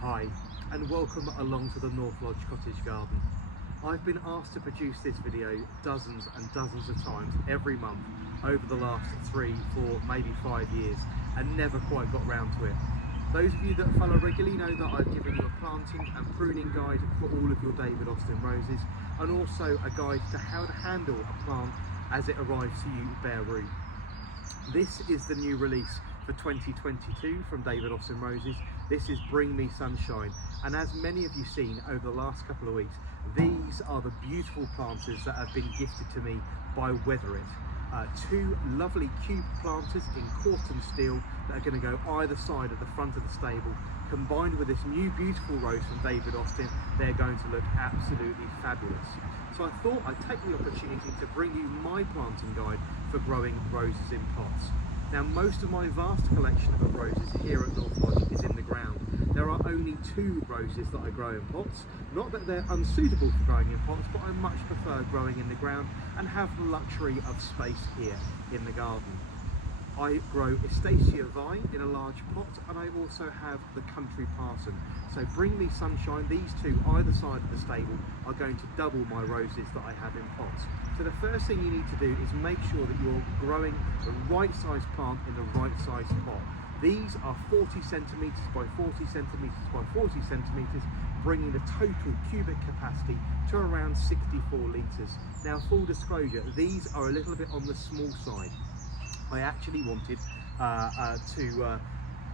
Hi, and welcome along to the North Lodge Cottage Garden. I've been asked to produce this video dozens and dozens of times every month over the last 3, 4, maybe 5 years and never quite got round to it. Those of you that follow regularly know that I've given you a planting and pruning guide for all of your David Austin roses, and also a guide to how to handle a plant as it arrives to you bare root. This is the new release for 2022 from David Austin Roses. This is Bring Me Sunshine, and as many of you seen over the last couple of weeks, these are the beautiful planters that have been gifted to me by Weather It. Two lovely cube planters in Corten steel that are going to go either side of the front of the stable. Combined with this new beautiful rose from David Austin, they're going to look absolutely fabulous. So I thought I'd take the opportunity to bring you my planting guide for growing roses in pots. Now, most of my vast collection of roses here at North Lodge is in the ground. There are only 2 roses that I grow in pots. Not that they're unsuitable for growing in pots, but I much prefer growing in the ground and have the luxury of space here in the garden. I grow Estacia vine in a large pot, and I also have the country parson. So Bring Me Sunshine, these two either side of the stable are going to double my roses that I have in pots. So the first thing you need to do is make sure that you're growing the right size plant in the right size pot. These are 40 centimetres by 40 centimetres by 40 centimetres, bringing the total cubic capacity to around 64 litres. Now, full disclosure, these are a little bit on the small side. I actually wanted to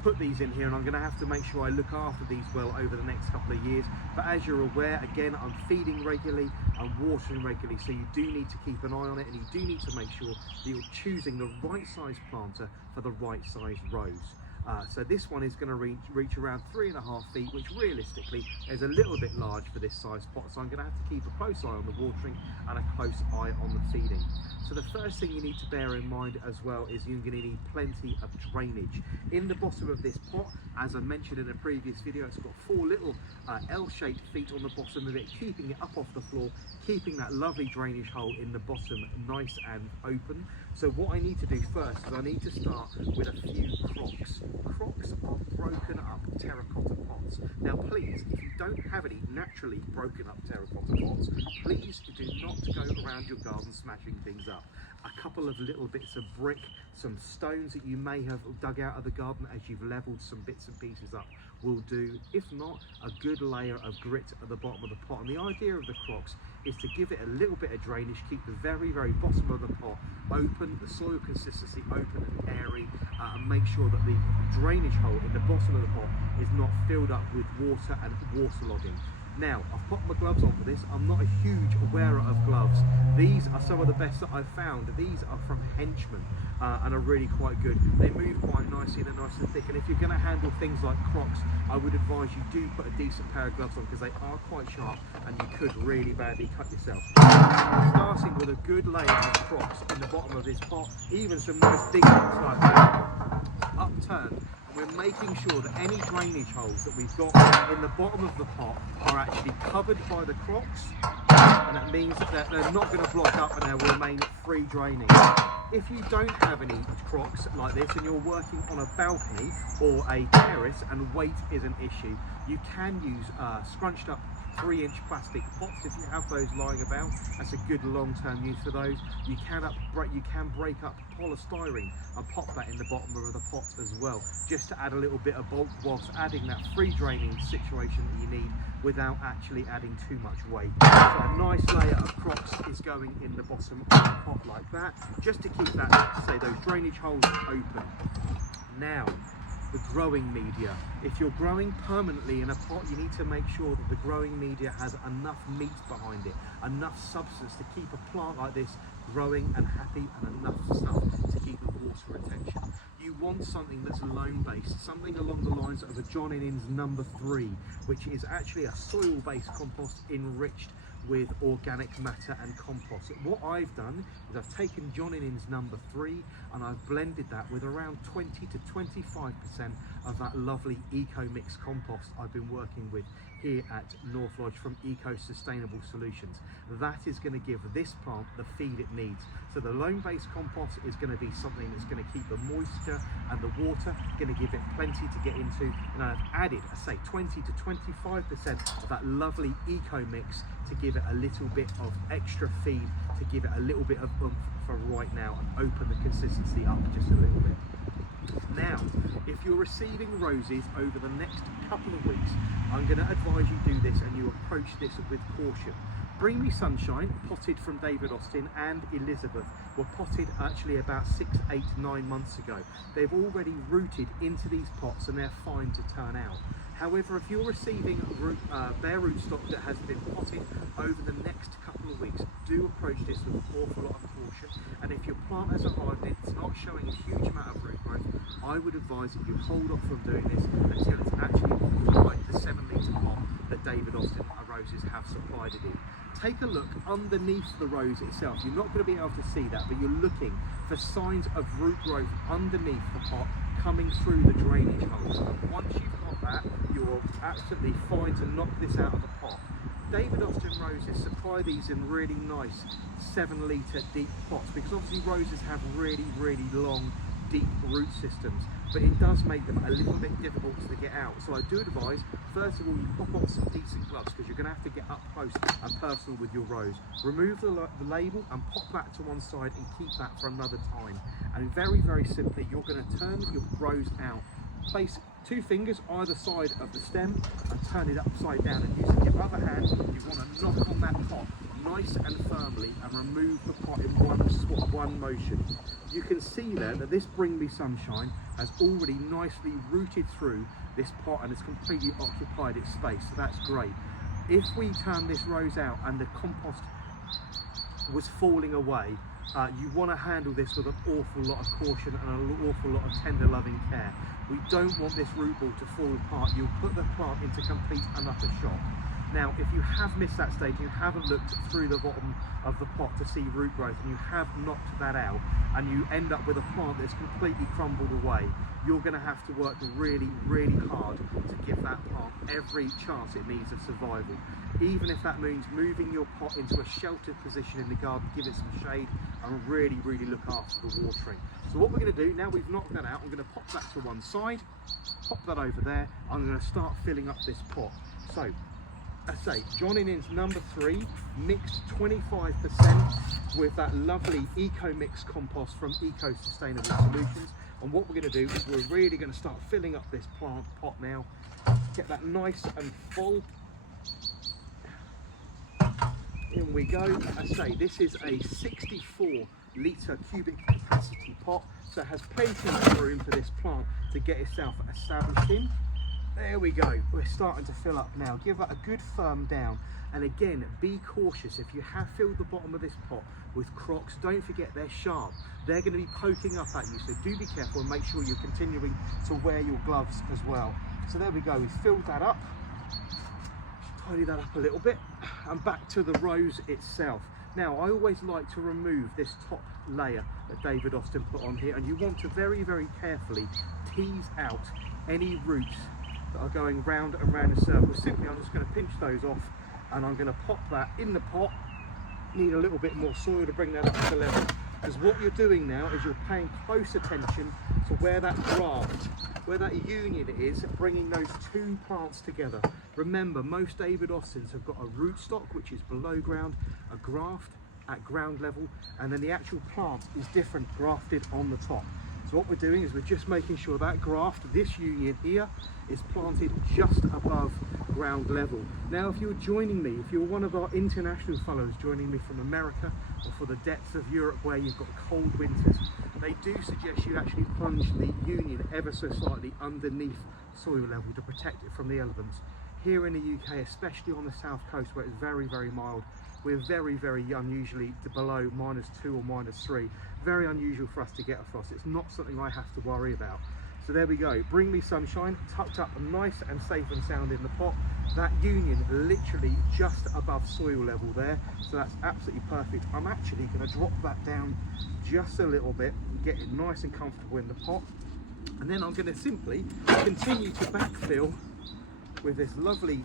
put these in here, and I'm going to have to make sure I look after these well over the next couple of years. But as you're aware, again, I'm feeding regularly, I'm watering regularly, so you do need to keep an eye on it, and you do need to make sure that you're choosing the right size planter for the right size rose. So this one is going to reach around 3.5 feet, which realistically is a little bit large for this size pot, so I'm going to have to keep a close eye on the watering and a close eye on the feeding. So the first thing you need to bear in mind as well is you're going to need plenty of drainage. In the bottom of this pot, as I mentioned in a previous video, it's got 4 little L-shaped feet on the bottom of it, keeping it up off the floor, keeping that lovely drainage hole in the bottom nice and open. So what I need to do first is I need to start with a few crocs. Crocs are broken up terracotta pots. Now please, if you don't have any naturally broken up terracotta pots, please do not go around your garden smashing things up. A couple of little bits of brick, some stones that you may have dug out of the garden as you've levelled some bits and pieces up will do. If not, a good layer of grit at the bottom of the pot. And the idea of the crocs is to give it a little bit of drainage, keep the very, very bottom of the pot open, the soil consistency open and airy, and make sure that the drainage hole in the bottom of the pot is not filled up with water and waterlogging. Now, I've put my gloves on for this. I'm not a huge wearer of gloves. These are some of the best that I've found. These are from Henchman and are really quite good. They move quite nicely and they're nice and thick. And if you're going to handle things like crocs, I would advise you do put a decent pair of gloves on, because they are quite sharp and you could really badly cut yourself. Starting with a good layer of crocs in the bottom of this pot, even some nice big ones like that, upturned. We're making sure that any drainage holes that we've got in the bottom of the pot are actually covered by the crocs, and that means that they're not going to block up and they'll remain free draining. If you don't have any crocs like this and you're working on a balcony or a terrace and weight is an issue, you can use scrunched up 3-inch plastic pots if you have those lying about. That's a good long-term use for those. You can break up polystyrene and pop that in the bottom of the pot as well, just to add a little bit of bulk whilst adding that free draining situation that you need without actually adding too much weight. So a nice layer of crocs is going in the bottom of the pot like that, just to keep that, say, those drainage holes open. Now, the growing media. If you're growing permanently in a pot, you need to make sure that the growing media has enough meat behind it, enough substance to keep a plant like this growing and happy, and enough stuff to keep the water retention. You want something that's loam based, something along the lines of a John Innings No. 3, which is actually a soil based compost enriched with organic matter and compost. What I've done is I've taken John Innings No. 3 and I've blended that with around 20 to 25% of that lovely eco mix compost I've been working with here at North Lodge from Eco Sustainable Solutions. That is going to give this plant the feed it needs. So the loam based compost is going to be something that's going to keep the moisture and the water, going to give it plenty to get into, and I've added, I say, 20 to 25% of that lovely eco mix to give it a little bit of extra feed, to give it a little bit of oomph for right now and open the consistency up just a little bit. Now, if you're receiving roses over the next couple of weeks, I'm going to advise you do this and you approach this with caution. Bring Me Sunshine, potted from David Austin, and Elizabeth were potted actually about 6, 8, 9 months ago. They've already rooted into these pots and they're fine to turn out. However, if you're receiving bare rootstock that has been potted over the next couple of weeks, do approach this with an awful lot of caution. And if your plant has arrived and it's not showing a huge amount of root growth, I would advise that you hold off from doing this until it's actually occupied the 7-litre pot that David Austin roses have supplied it in. Take a look underneath the rose itself. You're not going to be able to see that, but you're looking for signs of root growth underneath the pot coming through the drainage holes. Once you've got that, you're absolutely fine to knock this out of the pot. David Austin roses supply these in really nice 7-litre deep pots, because obviously roses have really, really long, deep root systems, but it does make them a little bit difficult to get out. So I do advise, first of all, you pop on some decent gloves, because you're going to have to get up close and personal with your rose. Remove the label and pop that to one side and keep that for another time. And very, very simply, you're going to turn your rose out. Place 2 fingers either side of the stem and turn it upside down, and using your other hand, you want to knock on that pot nice and firmly and remove the pot in one motion. You can see there that this Bring Me Sunshine has already nicely rooted through this pot and has completely occupied its space, so that's great. If we turn this rose out and the compost was falling away, you want to handle this with an awful lot of caution and an awful lot of tender loving care. We don't want this root ball to fall apart. You'll put the plant into complete and utter shock. Now, if you have missed that stage, you haven't looked through the bottom of the pot to see root growth, and you have knocked that out, and you end up with a plant that's completely crumbled away, you're going to have to work really, really hard to give that plant every chance it needs of survival. Even if that means moving your pot into a sheltered position in the garden, give it some shade, and really, really look after the watering. So what we're going to do, now we've knocked that out, I'm going to pop that to one side, pop that over there, I'm going to start filling up this pot. So, I say, joining into number 3, mixed 25% with that lovely eco mix compost from Eco Sustainable Solutions. And what we're going to do is we're really going to start filling up this plant pot now, get that nice and full. In we go. I say, this is a 64-litre cubic capacity pot, so it has plenty of room for this plant to get itself established in. There we go, we're starting to fill up now. Give that a good firm down, and again, be cautious. If you have filled the bottom of this pot with crocs, don't forget they're sharp. They're going to be poking up at you, so do be careful and make sure you're continuing to wear your gloves as well. So there we go, we've filled that up. Tidy that up a little bit, and back to the rose itself. Now, I always like to remove this top layer that David Austin put on here, and you want to very, very carefully tease out any roots that are going round and round in circles. Simply, I'm just going to pinch those off, and I'm going to pop that in the pot. Need a little bit more soil to bring that up to level, because what you're doing now is you're paying close attention to where that graft, where that union is, bringing those 2 plants together. Remember, most David Austins have got a rootstock which is below ground, a graft at ground level, and then the actual plant is different, grafted on the top. So what we're doing is we're just making sure that graft, this union here, is planted just above ground level. Now, if you're joining me, if you're one of our international fellows joining me from America or for the depths of Europe where you've got cold winters, they do suggest you actually plunge the union ever so slightly underneath soil level to protect it from the elements. Here in the UK, especially on the south coast where it's very, very mild, we're very, very unusually below -2 or -3. Very unusual for us to get a frost. It's not something I have to worry about. So there we go. Bring Me Sunshine, tucked up nice and safe and sound in the pot. That union literally just above soil level there. So that's absolutely perfect. I'm actually going to drop that down just a little bit, get it nice and comfortable in the pot. And then I'm going to simply continue to backfill with this lovely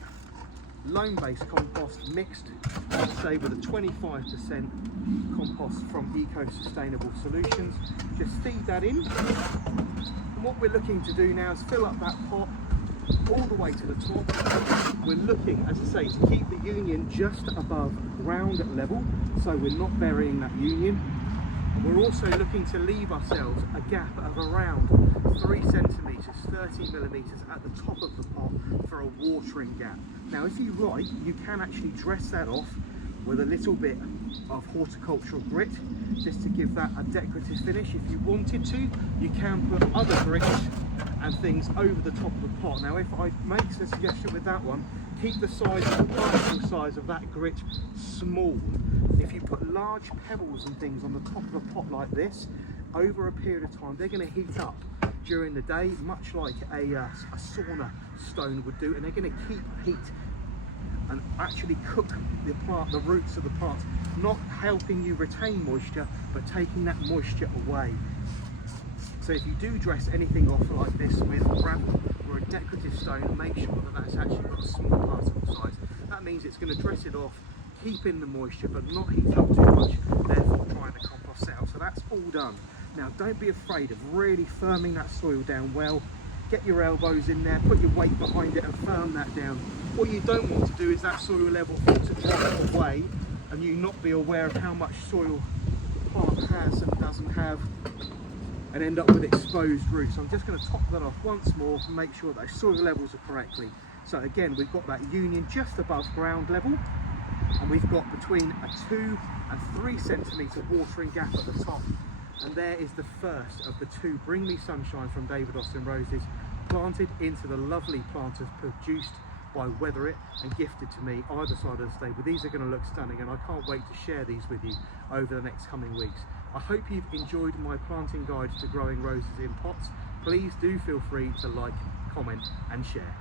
loam-based compost mixed, say, with a 25% compost from Eco-Sustainable Solutions. Just feed that in. And what we're looking to do now is fill up that pot all the way to the top. We're looking, as I say, to keep the union just above ground level, so we're not burying that union. And we're also looking to leave ourselves a gap of around 3 centimetres, 30 millimetres at the top of the pot for a watering gap. Now, if you like, you can actually dress that off with a little bit of horticultural grit, just to give that a decorative finish. If you wanted to, you can put other grits and things over the top of the pot. Now, if I make a suggestion with that one, keep the size, the particle size of that grit small. If you put large pebbles and things on the top of a pot like this, over a period of time, they're going to heat up during the day, much like a sauna stone would do, and they're going to keep heat and actually cook the plant, the roots of the plant, not helping you retain moisture, but taking that moisture away. So if you do dress anything off like this with gravel or a decorative stone, make sure that that's actually got a small particle size. That means it's going to dress it off, keep in the moisture, but not heat up too much, therefore drying the compost out. So that's all done. Now, don't be afraid of really firming that soil down well. Get your elbows in there, put your weight behind it and firm that down. What you don't want to do is that soil level to drop away and you not be aware of how much soil the plant has and doesn't have, and end up with exposed roots. So I'm just going to top that off once more and make sure that those soil levels are correctly. So again, we've got that union just above ground level, and we've got between a 2 and 3 centimetre watering gap at the top. And there is the first of the 2 Bring Me Sunshine from David Austin roses, planted into the lovely planters produced by Weather It and gifted to me either side of the stable. These are going to look stunning, and I can't wait to share these with you over the next coming weeks. I hope you've enjoyed my planting guide to growing roses in pots. Please do feel free to like, comment and share.